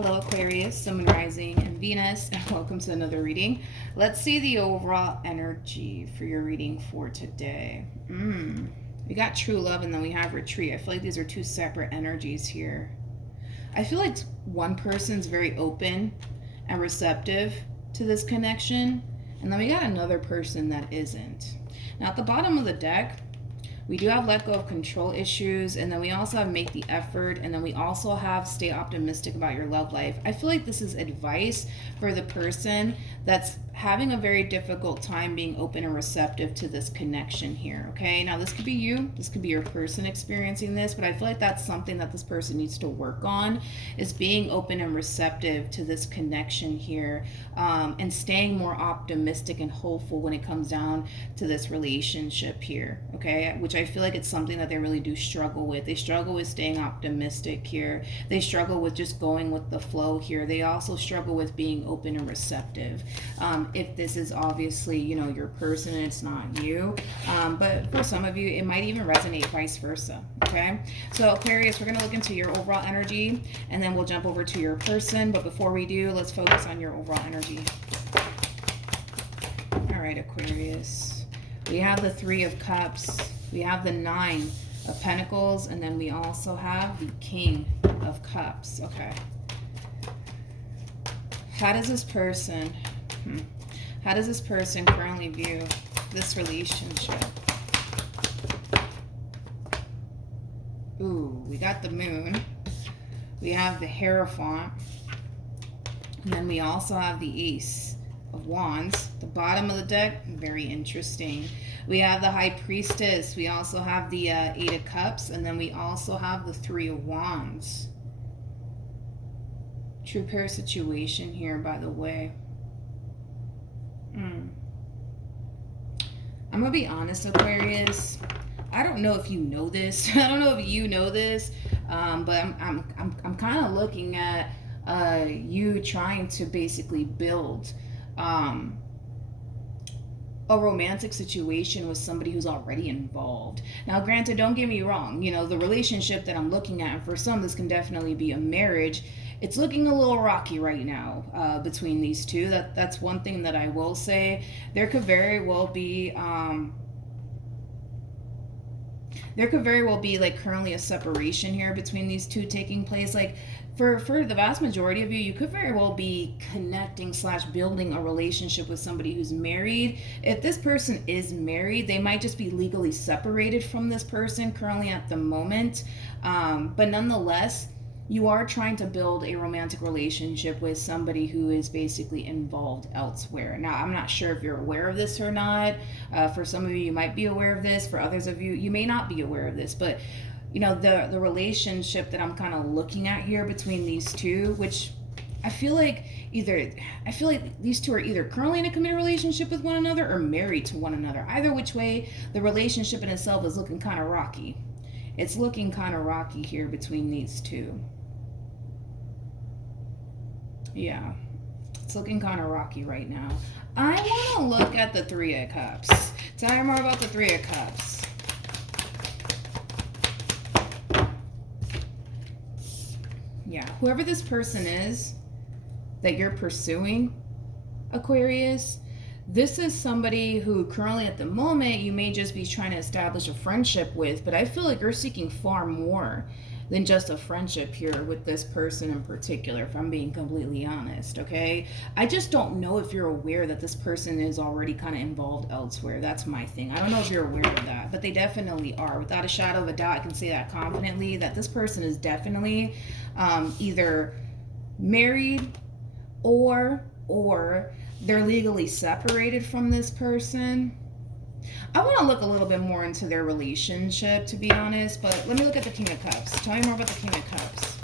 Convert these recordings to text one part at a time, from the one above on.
Hello Aquarius, Sun, Moon, Rising, and Venus, and welcome to another reading. Let's see the overall energy for your reading for today. We got true love and then we have retreat. I feel like these are two separate energies here. I feel like one person's very open and receptive to this connection, and then we got another person that isn't. Now at the bottom of the deck, we do have let go of control issues, and then we also have make the effort, and then we also have stay optimistic about your love life. I feel like this is advice for the person that's having a very difficult time being open and receptive to this connection here, okay? Now this could be you, this could be your person experiencing this, but I feel like that's something that this person needs to work on, is being open and receptive to this connection here, and staying more optimistic and hopeful when it comes down to this relationship here, okay? Which I feel like it's something that they really do struggle with. They struggle with staying optimistic here. They struggle with just going with the flow here. They also struggle with being open and receptive. If this is obviously, your person and it's not you. But for some of you, it might even resonate vice versa, okay? So Aquarius, we're going to look into your overall energy, and then we'll jump over to your person. But before we do, let's focus on your overall energy. All right, Aquarius. We have the Three of Cups. We have the Nine of Pentacles, and then we also have the King of Cups. Okay. How does this person currently view this relationship? Ooh, we got the Moon. We have the Hierophant. And then we also have the Ace of Wands. The bottom of the deck, very interesting. We have the High Priestess. We also have the Eight of Cups. And then we also have the Three of Wands. True pair situation here, by the way. I'm gonna be honest, Aquarius. I don't know if you know this. I don't know if you know this, but I'm kind of looking at you trying to basically build a romantic situation with somebody who's already involved. Now, granted, don't get me wrong. The relationship that I'm looking at, and for some, this can definitely be a marriage. It's looking a little rocky right now between these two. That's one thing that I will say. There could very well be like currently a separation here between these two taking place. Like for the vast majority of you, you could very well be connecting / building a relationship with somebody who's married. If this person is married, they might just be legally separated from this person currently at the moment. But nonetheless, you are trying to build a romantic relationship with somebody who is basically involved elsewhere. Now, I'm not sure if you're aware of this or not. For some of you, you might be aware of this. For others of you, you may not be aware of this. But, the relationship that I'm kind of looking at here between these two, which I feel like these two are either currently in a committed relationship with one another or married to one another. Either which way, the relationship in itself is looking kind of rocky. It's looking kind of rocky here between these two. Yeah, it's looking kind of rocky right now. I want to look at the Three of Cups. Tell me more about the Three of Cups. Yeah, whoever this person is that you're pursuing, Aquarius, this is somebody who currently at the moment you may just be trying to establish a friendship with, but I feel like you're seeking far more than just a friendship here with this person in particular, if I'm being completely honest, okay? I just don't know if you're aware that this person is already kind of involved elsewhere. That's my thing. I don't know if you're aware of that, but they definitely are. Without a shadow of a doubt, I can say that confidently, that this person is definitely either married or they're legally separated from this person. I want to look a little bit more into their relationship, to be honest, but let me look at the King of Cups. Tell me more about the King of Cups.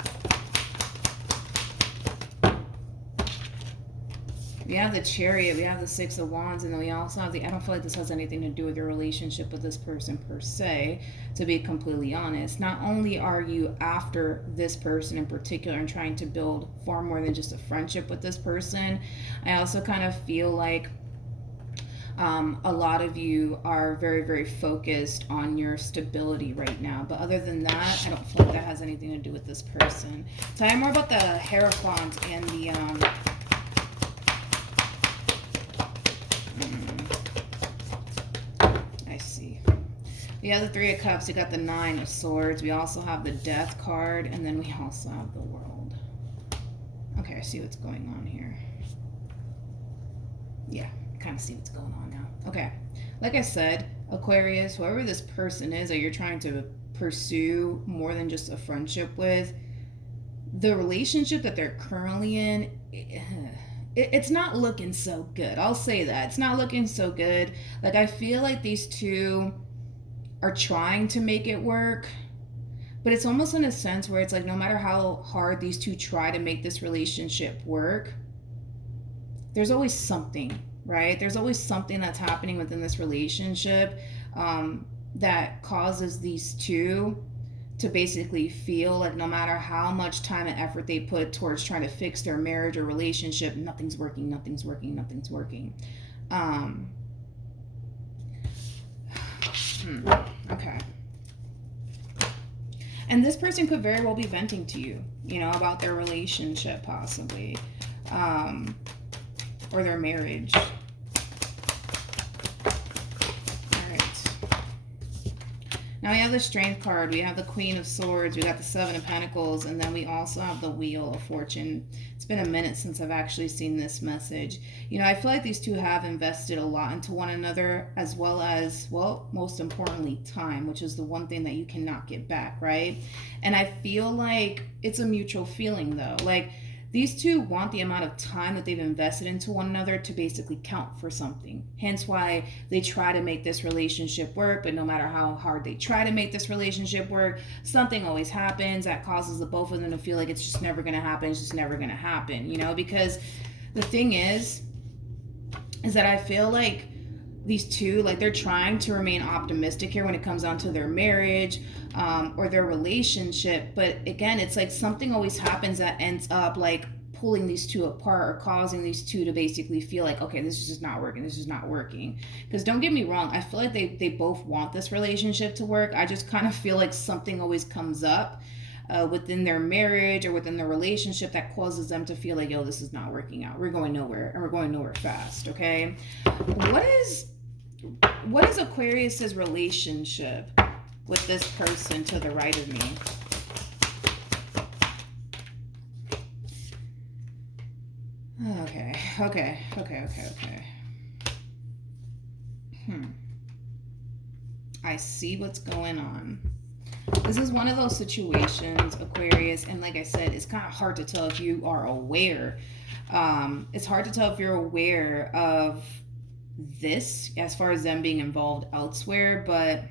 We have the Chariot, we have the Six of Wands, and then we also have I don't feel like this has anything to do with your relationship with this person per se, to be completely honest. Not only are you after this person in particular and trying to build far more than just a friendship with this person, I also kind of feel like A lot of you are very, very focused on your stability right now. But other than that, I don't feel like that has anything to do with this person. Tell me more about the Hierophant and the I see. We have the Three of Cups. We got the Nine of Swords. We also have the Death card, and then we also have the World. Okay, I see what's going on here. Yeah, I kind of see what's going on now. Okay, like I said, Aquarius, whoever this person is that you're trying to pursue more than just a friendship with, the relationship that they're currently in, it's not looking so good. I'll say that. It's not looking so good. Like, I feel like these two are trying to make it work, but it's almost in a sense where it's like no matter how hard these two try to make this relationship work, there's always something, right? There's always something that's happening within this relationship that causes these two to basically feel like no matter how much time and effort they put towards trying to fix their marriage or relationship, nothing's working, nothing's working, nothing's working. Okay. And this person could very well be venting to you, you know, about their relationship possibly, or their marriage. Now we have the Strength card, we have the Queen of Swords, we got the Seven of Pentacles, and then we also have the Wheel of Fortune. It's been a minute since I've actually seen this message. You know, I feel like these two have invested a lot into one another, as well as, well, most importantly, time, which is the one thing that you cannot get back, right? And I feel like it's a mutual feeling, though. Like, these two want the amount of time that they've invested into one another to basically count for something. Hence why they try to make this relationship work, but no matter how hard they try to make this relationship work, something always happens that causes the both of them to feel like it's just never going to happen, it's just never going to happen, you know? Because the thing is that I feel like these two, like, they're trying to remain optimistic here when it comes down to their marriage or their relationship, but again, it's like something always happens that ends up like pulling these two apart or causing these two to basically feel like, okay, this is just not working, this is not working. Because don't get me wrong, I feel like they both want this relationship to work. I just kind of feel like something always comes up within their marriage or within their relationship that causes them to feel like, yo, this is not working out, we're going nowhere, and we're going nowhere fast. Okay, what is Aquarius's relationship with this person to the right of me? Okay. I see what's going on. This is one of those situations, Aquarius, and like I said, it's kind of hard to tell if you are aware. It's hard to tell if you're aware of this as far as them being involved elsewhere, but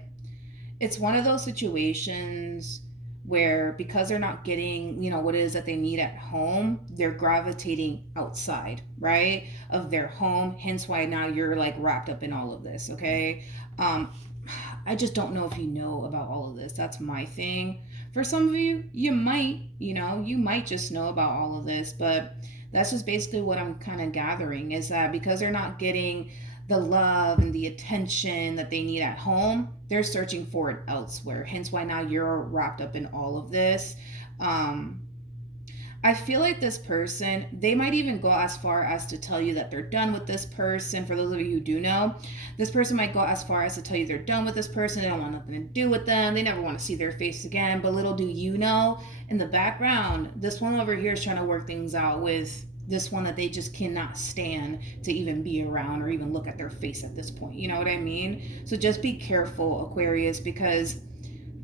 it's one of those situations where because they're not getting, you know, what it is that they need at home, they're gravitating outside, right, of their home. Hence why now you're like wrapped up in all of this. Okay, I just don't know if you know about all of this. That's my thing. For some of you, you might just know about all of this, but that's just basically what I'm kind of gathering, is that because they're not getting the love and the attention that they need at home, they're searching for it elsewhere. Hence why now you're wrapped up in all of this. I feel like this person, they might even go as far as to tell you that they're done with this person. For those of you who do know, this person might go as far as to tell you they're done with this person. They don't want nothing to do with them. They never want to see their face again. But little do you know, in the background, this one over here is trying to work things out with this one that they just cannot stand to even be around or even look at their face at this point. You know what I mean? So just be careful, Aquarius, because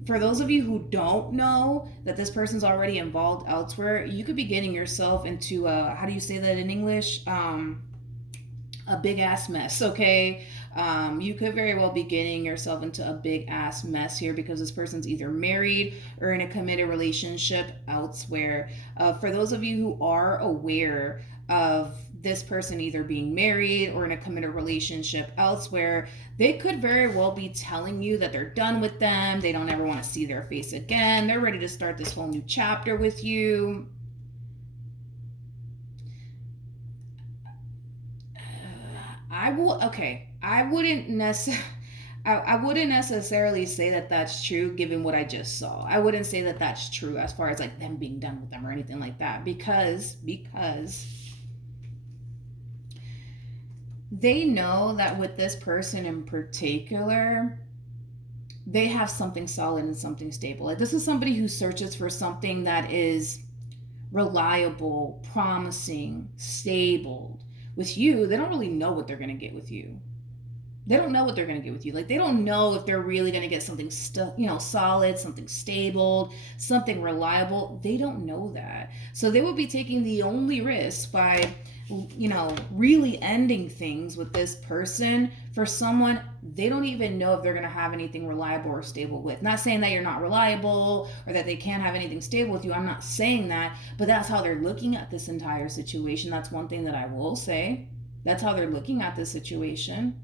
for those of you who don't know that this person's already involved elsewhere, you could be getting yourself into how do you say that in English? A big ass mess, okay? You could very well be getting yourself into a big ass mess here because this person's either married or in a committed relationship elsewhere. For those of you who are aware of this person either being married or in a committed relationship elsewhere, they could very well be telling you that they're done with them. They don't ever want to see their face again. They're ready to start this whole new chapter with you. I I wouldn't necessarily. I wouldn't necessarily say that that's true given what I just saw. I wouldn't say that that's true as far as like them being done with them or anything like that because they know that with this person in particular, they have something solid and something stable. Like this is somebody who searches for something that is reliable, promising, stable. With you, they don't really know what they're going to get with you. They don't know what they're going to get with you. Like they don't know if they're really going to get something solid, something stable, something reliable. They don't know that. So they would be taking the only risk by really ending things with this person for someone they don't even know if they're going to have anything reliable or stable with. Not saying that you're not reliable or that they can't have anything stable with you. I'm not saying that, but that's how they're looking at this entire situation. That's one thing that I will say. That's how they're looking at this situation.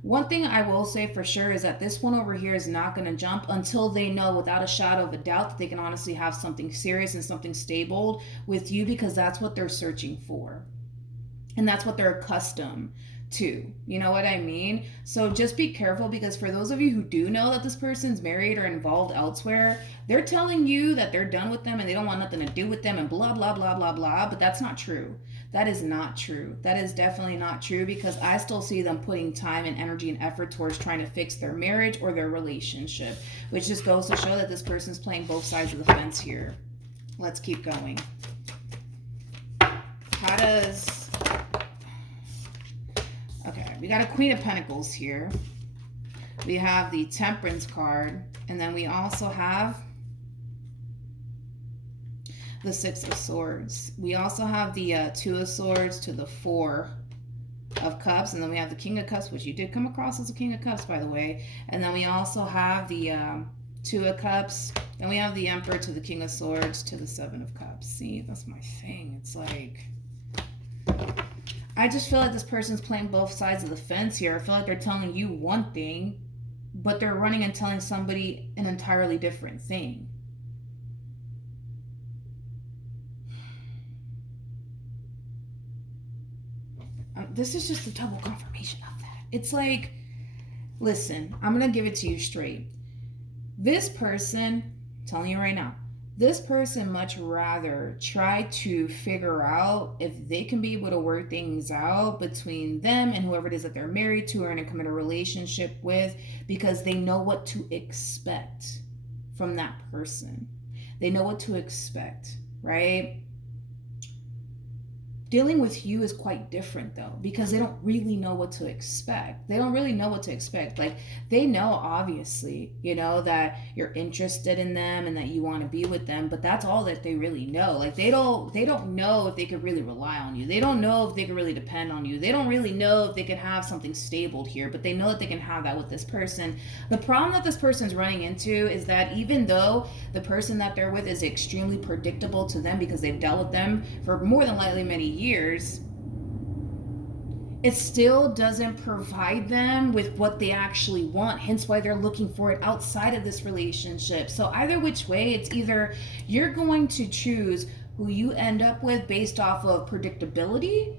One thing I will say for sure is that this one over here is not going to jump until they know without a shadow of a doubt that they can honestly have something serious and something stable with you, because that's what they're searching for. And that's what they're accustomed to. You know what I mean? So just be careful, because for those of you who do know that this person's married or involved elsewhere, they're telling you that they're done with them and they don't want nothing to do with them and blah, blah, blah, blah, blah. But that's not true. That is not true. That is definitely not true, because I still see them putting time and energy and effort towards trying to fix their marriage or their relationship, which just goes to show that this person's playing both sides of the fence here. Let's keep going. How does... Okay, we got a Queen of Pentacles here. We have the Temperance card, and then we also have the Six of Swords. We also have the Two of Swords to the Four of Cups, and then we have the King of Cups, which you did come across as a King of Cups, by the way. And then we also have the Two of Cups. Then we have the Emperor to the King of Swords to the Seven of Cups. See, that's my thing. It's like, I just feel like this person's playing both sides of the fence here. I feel like they're telling you one thing, but they're running and telling somebody an entirely different thing. This is just a double confirmation of that. It's like, listen, I'm going to give it to you straight. This person, I'm telling you right now, this person much rather try to figure out if they can be able to work things out between them and whoever it is that they're married to or in a committed relationship with, because they know what to expect from that person. They know what to expect, right? Dealing with you is quite different though, because they don't really know what to expect. They don't really know what to expect. Like, they know obviously, that you're interested in them and that you want to be with them, but that's all that they really know. Like, they don't know if they could really rely on you. They don't know if they could really depend on you. They don't really know if they could have something stable here, but they know that they can have that with this person. The problem that this person's running into is that even though the person that they're with is extremely predictable to them because they've dealt with them for more than likely many years, it still doesn't provide them with what they actually want, hence why they're looking for it outside of this relationship. So either which way, it's either you're going to choose who you end up with based off of predictability,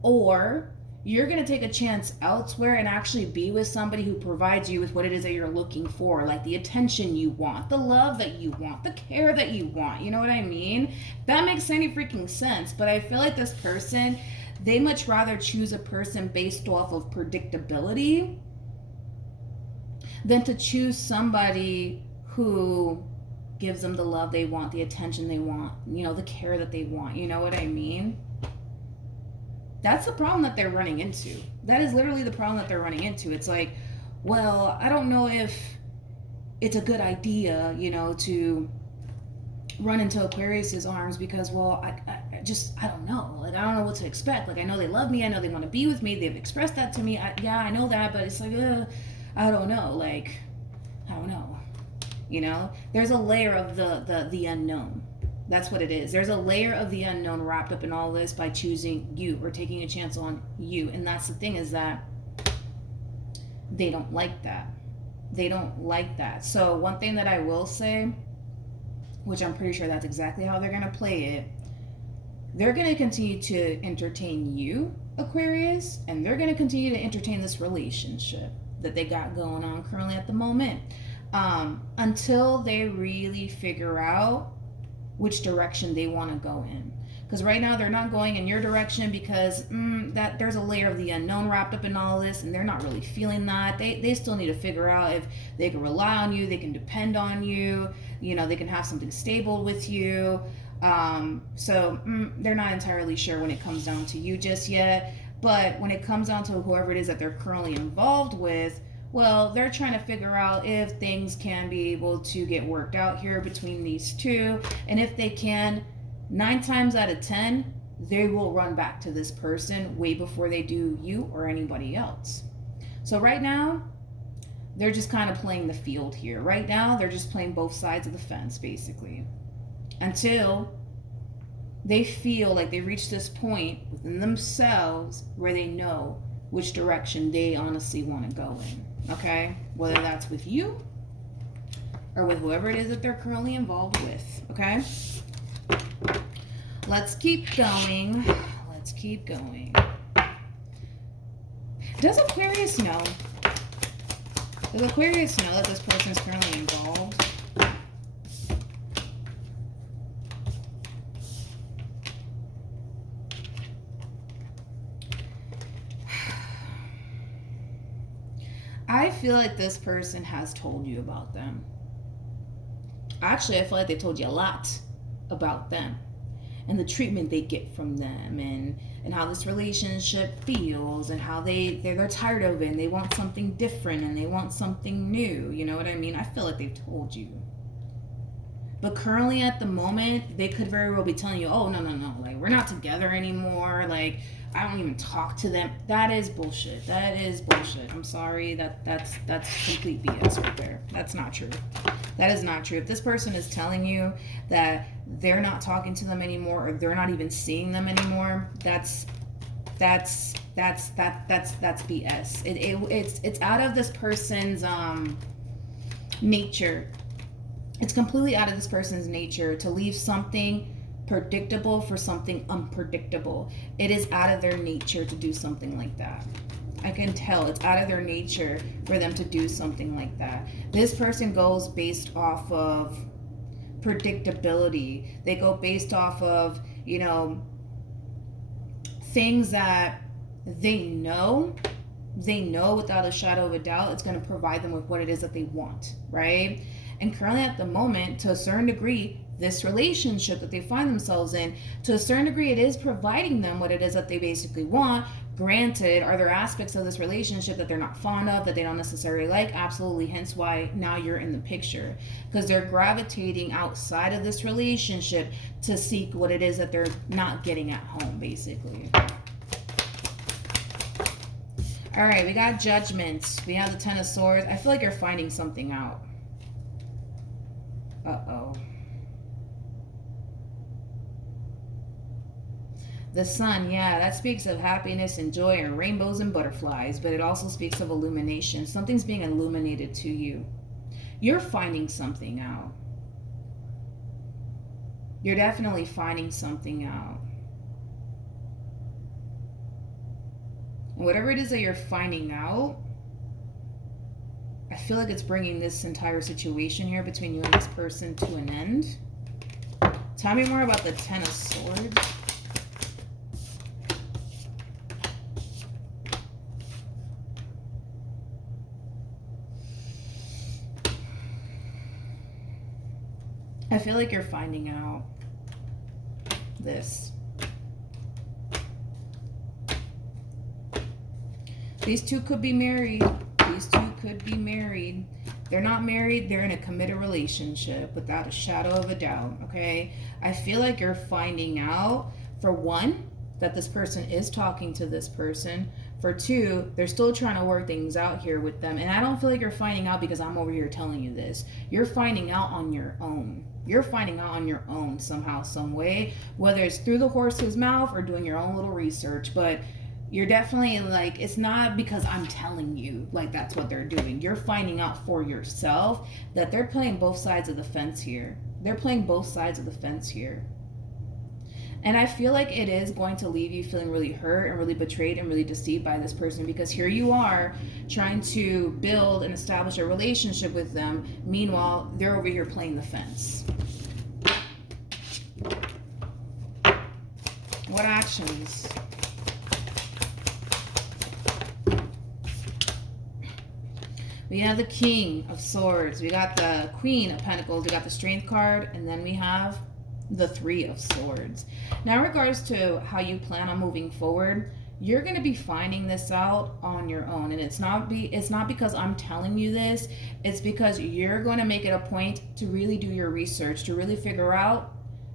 or you're going to take a chance elsewhere and actually be with somebody who provides you with what it is that you're looking for, like the attention you want, the love that you want, the care that you want. You know what I mean? That makes any freaking sense. But I feel like this person, they much rather choose a person based off of predictability than to choose somebody who gives them the love they want, the attention they want, the care that they want. You know what I mean? That's the problem that they're running into. That is literally the problem that they're running into. It's like, well, I don't know if it's a good idea, to run into Aquarius's arms because, well, I don't know. Like, I don't know what to expect. Like, I know they love me. I know they want to be with me. They've expressed that to me. I know that, but it's like, I don't know. Like, I don't know. There's a layer of the unknown. That's what it is. There's a layer of the unknown wrapped up in all this by choosing you or taking a chance on you. And that's the thing, is that they don't like that. They don't like that. So one thing that I will say, which I'm pretty sure that's exactly how they're going to play it, they're going to continue to entertain you Aquarius, and they're going to continue to entertain this relationship that they got going on currently at the moment, until they really figure out which direction they want to go in. Because right now they're not going in your direction because that there's a layer of the unknown wrapped up in all this, and they're not really feeling that. They still need to figure out if they can rely on you, they can depend on you, they can have something stable with you. So they're not entirely sure when it comes down to you just yet. But when it comes down to whoever it is that they're currently involved with, well, they're trying to figure out if things can be able to get worked out here between these two. And if they can, 9 times out of 10, they will run back to this person way before they do you or anybody else. So right now, they're just kind of playing the field here. Right now, they're just playing both sides of the fence, basically. Until they feel like they reach this point within themselves where they know which direction they honestly want to go in. Okay? Whether that's with you or with whoever it is that they're currently involved with. Okay? Let's keep going. Let's keep going. Does Aquarius know? Does Aquarius know that this person is currently involved? I feel like this person has told you about them. Actually, I feel like they told you a lot about them and the treatment they get from them, and how this relationship feels, and how they're tired of it and they want something different and they want something new. You know what I mean? I feel like they've told you. But currently at the moment, they could very well be telling you, oh, no, like, we're not together anymore. Like, I don't even talk to them. That is bullshit. That is bullshit. I'm sorry. That's complete BS right there. That's not true. That is not true. If this person is telling you that they're not talking to them anymore, or they're not even seeing them anymore, that's BS. It's out of this person's nature. It's completely out of this person's nature to leave something predictable for something unpredictable. It is out of their nature to do something like that. I can tell it's out of their nature for them to do something like that. This person goes based off of predictability. They go based off of, things that they know without a shadow of a doubt it's going to provide them with what it is that they want, right? And currently at the moment, to a certain degree, this relationship that they find themselves in, to a certain degree, it is providing them what it is that they basically want. Granted, are there aspects of this relationship that they're not fond of, that they don't necessarily like? Absolutely. Hence why now you're in the picture. Because they're gravitating outside of this relationship to seek what it is that they're not getting at home, basically. All right, we got Judgment. We have the Ten of Swords. I feel like you're finding something out. Uh-oh. The Sun, yeah, that speaks of happiness and joy and rainbows and butterflies, but it also speaks of illumination. Something's being illuminated to you. You're finding something out. You're definitely finding something out. And whatever it is that you're finding out, I feel like it's bringing this entire situation here between you and this person to an end. Tell me more about the Ten of Swords. I feel like you're finding out this. These two could be married. These two could be married. They're not married. They're in a committed relationship without a shadow of a doubt, okay? I feel like you're finding out, for one, that this person is talking to this person. For two, they're still trying to work things out here with them. And I don't feel like you're finding out because I'm over here telling you this. You're finding out on your own. You're finding out on your own somehow, some way, whether it's through the horse's mouth or doing your own little research. But you're definitely like, it's not because I'm telling you like that's what they're doing. You're finding out for yourself that they're playing both sides of the fence here. They're playing both sides of the fence here. And I feel like it is going to leave you feeling really hurt and really betrayed and really deceived by this person, because here you are trying to build and establish a relationship with them. Meanwhile, they're over here playing the fence. What actions? We have the King of Swords. We got the Queen of Pentacles. We got the Strength card. And then we have the Three of Swords. Now, in regards to how you plan on moving forward, you're going to be finding this out on your own. And it's not because I'm telling you this. It's because you're going to make it a point to really do your research, to really figure out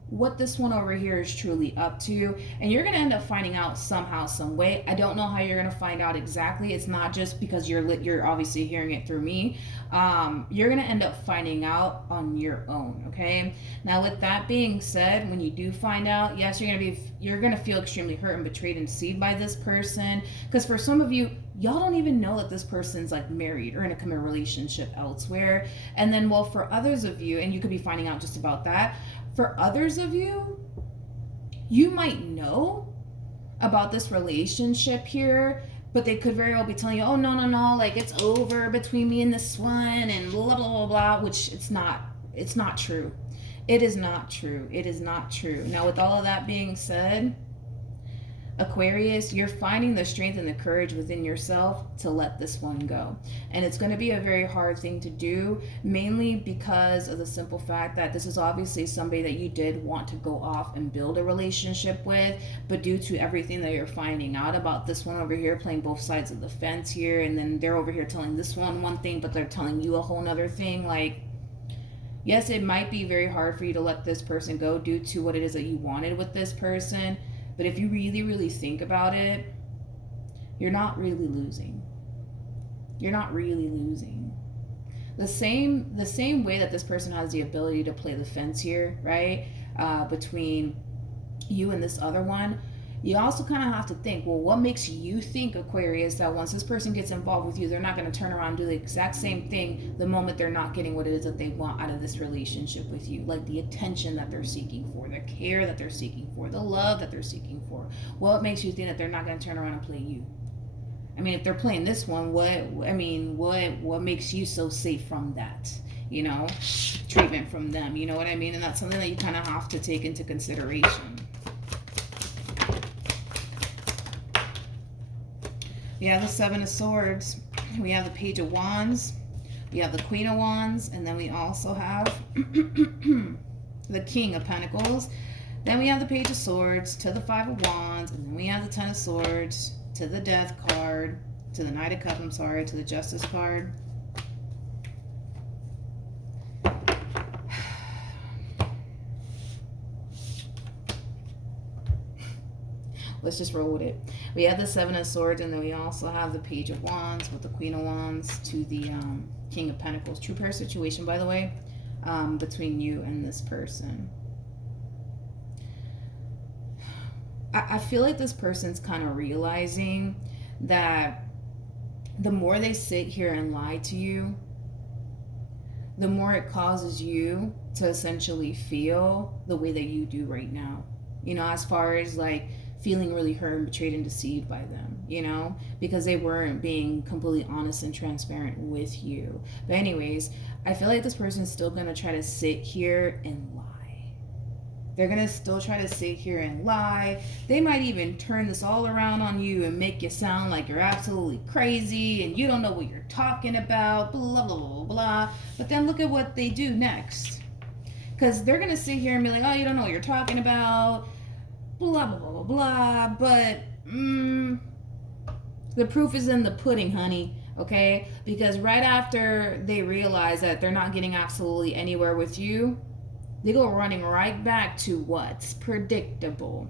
what this one over here is truly up to, and you're going to end up finding out somehow, some way. I don't know how you're going to find out exactly. It's not just because you're obviously hearing it through me. You're going to end up finding out on your own. Okay, now with that being said, when you do find out, yes, you're going to feel extremely hurt and betrayed and deceived by this person, because for some of you, y'all don't even know that this person's like married or in a committed relationship elsewhere. And then, well, for others of you, and you could be finding out just about that, for others of you, you might know about this relationship here, but they could very well be telling you, oh, no, like it's over between me and this one and blah, blah, blah, blah, which it's not true. It is not true. It is not true. Now, with all of that being said, Aquarius, you're finding the strength and the courage within yourself to let this one go. And it's going to be a very hard thing to do, mainly because of the simple fact that this is obviously somebody that you did want to go off and build a relationship with, but due to everything that you're finding out about this one over here playing both sides of the fence here, and then they're over here telling this one thing, but they're telling you a whole nother thing, like, yes, it might be very hard for you to let this person go due to what it is that you wanted with this person. But if you really, really think about it, you're not really losing. You're not really losing. The same way that this person has the ability to play the fence here, right? Between you and this other one, you also kind of have to think, well, what makes you think, Aquarius, that once this person gets involved with you, they're not going to turn around and do the exact same thing the moment they're not getting what it is that they want out of this relationship with you? Like the attention that they're seeking for, the care that they're seeking for, the love that they're seeking for. What makes you think that they're not going to turn around and play you? I mean, if they're playing this one, what makes you so safe from that? You know, treatment from them. You know what I mean? And that's something that you kind of have to take into consideration. We have the Seven of Swords. We have the Page of Wands. We have the Queen of Wands. And then we also have the King of Pentacles. Then we have the Page of Swords to the Five of Wands. And then we have the Ten of Swords to the Death card, to the Knight of Cups, to the Justice card. Let's just roll with it. We have the Seven of Swords, and then we also have the Page of Wands with the Queen of Wands to the King of Pentacles. True pair situation, by the way, between you and this person. I feel like this person's kind of realizing that the more they sit here and lie to you, the more it causes you to essentially feel the way that you do right now. You know, as far as like feeling really hurt and betrayed and deceived by them, you know, because they weren't being completely honest and transparent with you. But anyways, I feel like this person's still going to try to sit here and lie. They're going to still try to sit here and lie. They might even turn this all around on you and make you sound like you're absolutely crazy and you don't know what you're talking about, blah, blah, blah, blah. But then look at what they do next. Because they're going to sit here and be like, oh, you don't know what you're talking about, blah, blah, blah, blah, blah. But the proof is in the pudding, honey. Okay? Because right after they realize that they're not getting absolutely anywhere with you, they go running right back to what's predictable,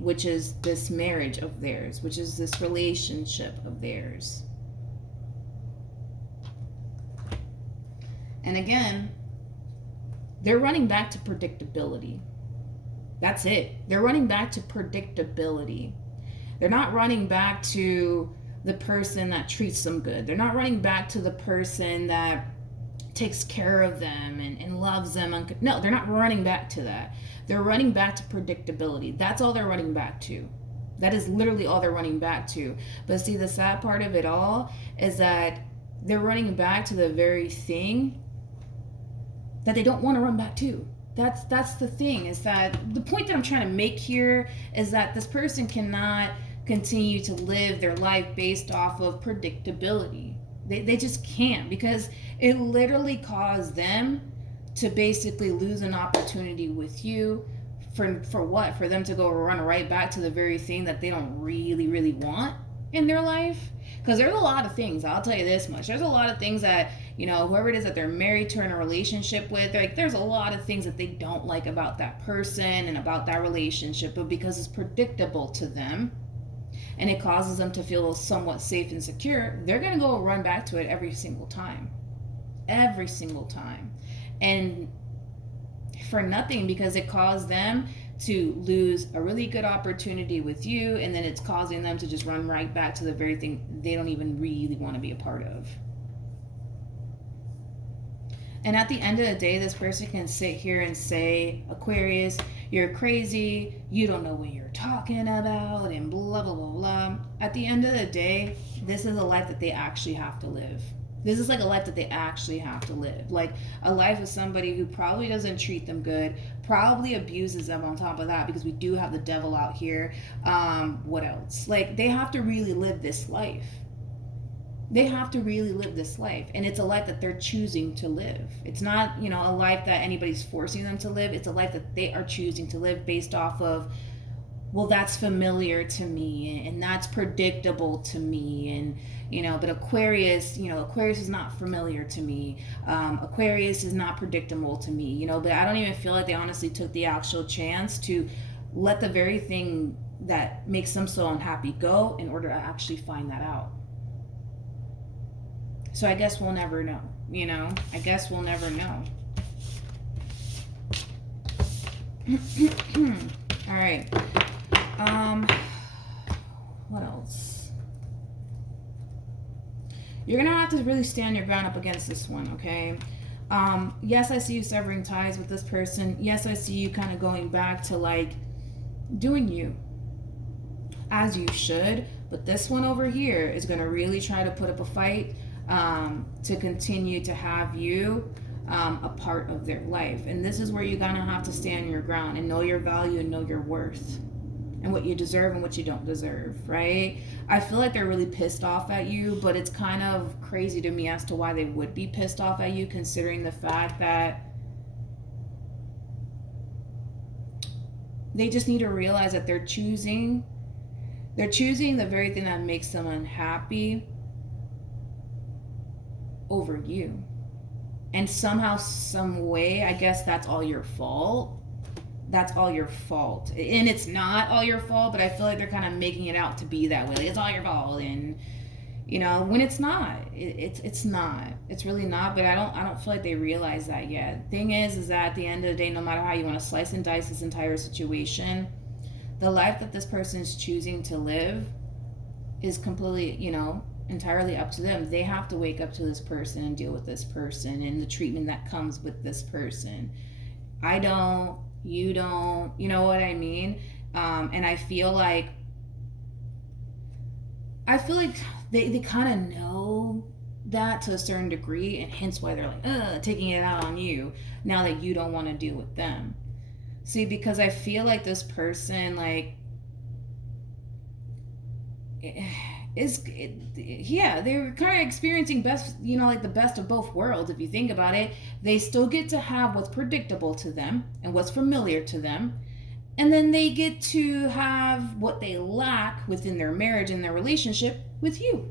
which is this marriage of theirs, which is this relationship of theirs. And again, they're running back to predictability. That's it. They're running back to predictability. They're not running back to the person that treats them good. They're not running back to the person that takes care of them and loves them. No, they're not running back to that. They're running back to predictability. That's all they're running back to. That is literally all they're running back to. But see, the sad part of it all is that they're running back to the very thing that they don't want to run back to. That's the thing, is that the point that I'm trying to make here is that this person cannot continue to live their life based off of predictability. They just can't, because it literally caused them to basically lose an opportunity with you. For what? For them to go run right back to the very thing that they don't really want in their life? Because there's a lot of things, I'll tell you this much. There's a lot of things that, whoever it is that they're married to or in a relationship with, like, there's a lot of things that they don't like about that person and about that relationship, but because it's predictable to them and it causes them to feel somewhat safe and secure, they're going to go run back to it every single time. Every single time. And for nothing, because it caused them to lose a really good opportunity with you, and then it's causing them to just run right back to the very thing they don't even really want to be a part of. And at the end of the day, this person can sit here and say, Aquarius, you're crazy, you don't know what you're talking about, and blah, blah, blah, blah. At the end of the day, this is a life that they actually have to live. This is like a life that they actually have to live. Like a life with somebody who probably doesn't treat them good, probably abuses them on top of that, because we do have the devil out here. What else? Like, they have to really live this life. They have to really live this life. And it's a life that they're choosing to live. It's not, a life that anybody's forcing them to live. It's a life that they are choosing to live based off of, well, that's familiar to me and that's predictable to me. And, but Aquarius, Aquarius is not familiar to me. Aquarius is not predictable to me, but I don't even feel like they honestly took the actual chance to let the very thing that makes them so unhappy go in order to actually find that out. So I guess we'll never know, I guess we'll never know. All right. What else? You're gonna have to really stand your ground up against this one, okay? Yes, I see you severing ties with this person. Yes, I see you kind of going back to like doing you as you should, but this one over here is gonna really try to put up a fight to continue to have you a part of their life. And this is where you're gonna have to stand your ground and know your value and know your worth and what you deserve and what you don't deserve, right? I feel like they're really pissed off at you, but it's kind of crazy to me as to why they would be pissed off at you, considering the fact that they just need to realize that they're choosing the very thing that makes them unhappy over you. And somehow, some way, I guess that's all your fault. That's all your fault. And it's not all your fault, but I feel like they're kind of making it out to be that way. Like, it's all your fault. And, when it's not. It's not. It's really not, but I don't feel like they realize that yet. Thing is that at the end of the day, no matter how you want to slice and dice this entire situation, the life that this person is choosing to live is completely, entirely up to them. They have to wake up to this person and deal with this person and the treatment that comes with this person. I don't, you don't, you know what I mean? And I feel like they kind of know that to a certain degree, and hence why they're like, taking it out on you now that you don't want to deal with them. See, because I feel like this person, like, they're kind of experiencing best, like the best of both worlds. If you think about it, they still get to have what's predictable to them and what's familiar to them, and then they get to have what they lack within their marriage and their relationship with you.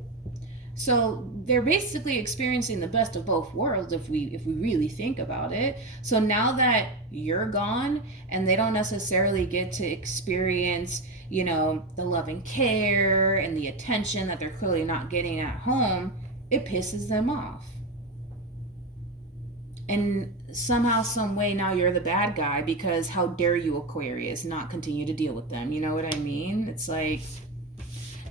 So they're basically experiencing the best of both worlds if we really think about it. So now that you're gone and they don't necessarily get to experience, the love and care and the attention that they're clearly not getting at home, it pisses them off. And somehow, some way, now you're the bad guy, because how dare you, Aquarius, not continue to deal with them? You know what I mean? It's like,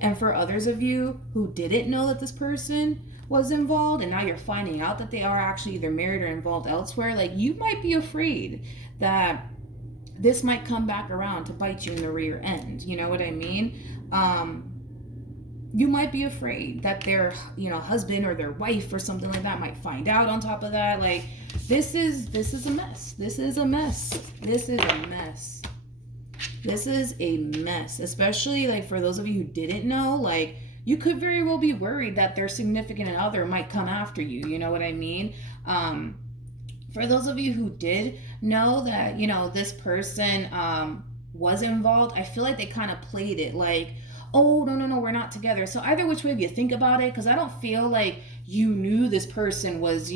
and for others of you who didn't know that this person was involved, and now you're finding out that they are actually either married or involved elsewhere, like, you might be afraid that this might come back around to bite you in the rear end. You know what I mean? You might be afraid that their, husband or their wife or something like that might find out on top of that. Like, this is a mess. This is a mess. This is a mess. This is a mess. Especially, like, for those of you who didn't know, like, you could very well be worried that their significant other might come after you. You know what I mean? For those of you who did know that, this person was involved, I feel like they kind of played it like, oh, no, we're not together. So either which way you think about it, because I don't feel like you knew this person was,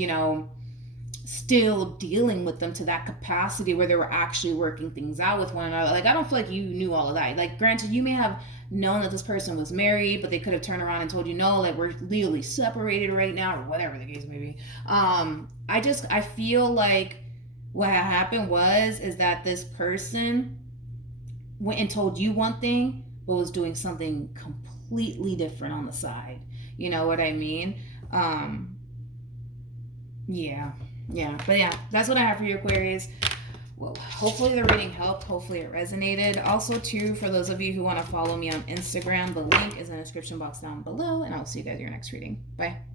still dealing with them to that capacity where they were actually working things out with one another. Like, I don't feel like you knew all of that. Like, granted, you may have known that this person was married, but they could have turned around and told you, no, like, we're legally separated right now, or whatever the case may be. I feel like what happened is that this person went and told you one thing, but was doing something completely different on the side. You know what I mean? But yeah, that's what I have for you, Aquarius. Well, hopefully the reading helped. Hopefully it resonated. Also, too, for those of you who want to follow me on Instagram, the link is in the description box down below, and I'll see you guys in your next reading. Bye.